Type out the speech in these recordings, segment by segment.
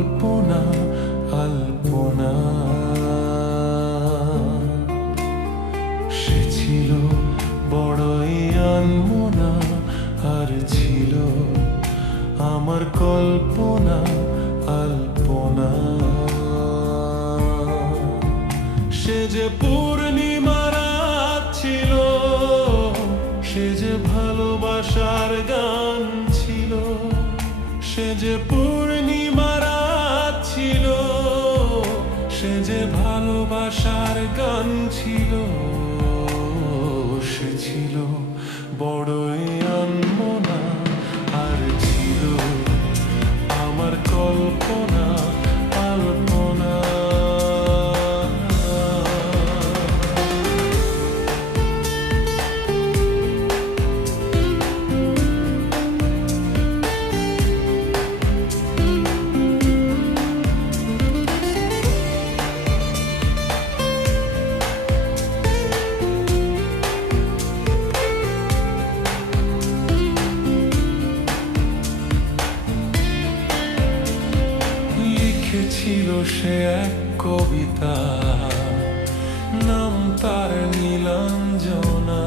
কল্পনা আলপনা। সে ছিল বড়ই আনমনা, আর ছিল আমার কল্পনা আলপনা। সে যে পূর্ণিমা রাত ছিল, সে যে ভালোবাসার গান ছিল। সে যে পূর্ণিমা রাত ছিল, সে যে ভালোবাসার গান ছিল। সে ছিল বড়ই আনমনা, আর ছিল আমার কল্পনা আলপনা। লিখেছিল সে এক কবিতা, নাম তার নীলাঞ্জনা।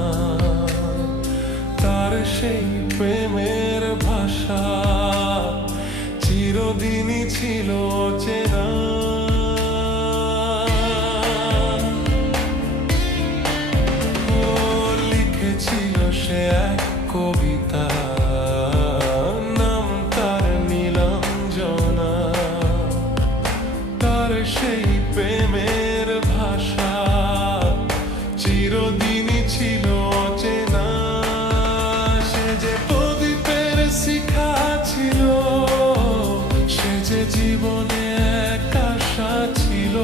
তার সেই প্রেমের ভাষা চিরদিনই ছিল অচেনা। ও লিখেছিল সে এক কবিতা, নাম তার নীলাঞ্জনা। তার সেই প্রেমের ভাষা চিরদিনই ছিল অচেনা। সে যে প্রদীপের শিখা ছিল, সে যে জীবনে এক আশা ছিল।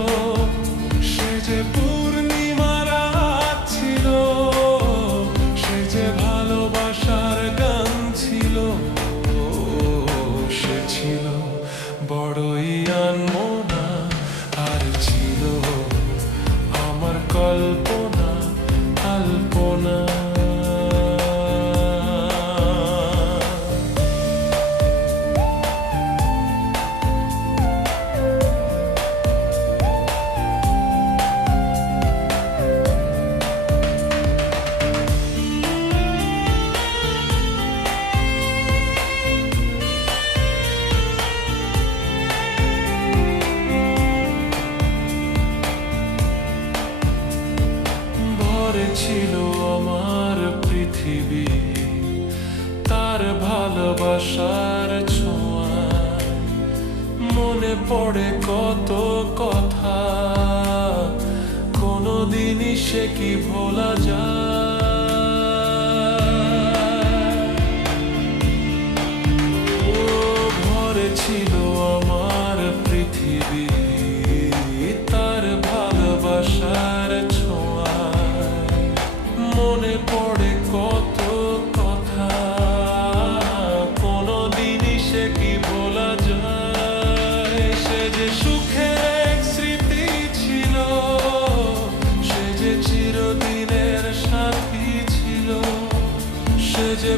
সে যে পূর্ণিমা রাত ছিল, সে যে ভালোবাসার গান ছিল। সে ছিল বড়ই আনমনা, আর ছিল আমার কল্পনা আলপনা। ছিল আমার পৃথিবী তার ভালোবাসার ছোঁয়ায়। মনে পড়ে কত কথা, কোনোদিনই সে কি ভোলা যায়। ও ভরে ছিল আমার পৃথিবী তার ভালোবাসার ছোঁয়ায়। মনে পড়ে কত কথা, কোনোদিনই সে কি ভোলা যায়। সে যে সুখের এক স্মৃতি ছিল, সে যে চিরদিনের সাথী ছিল। সে যে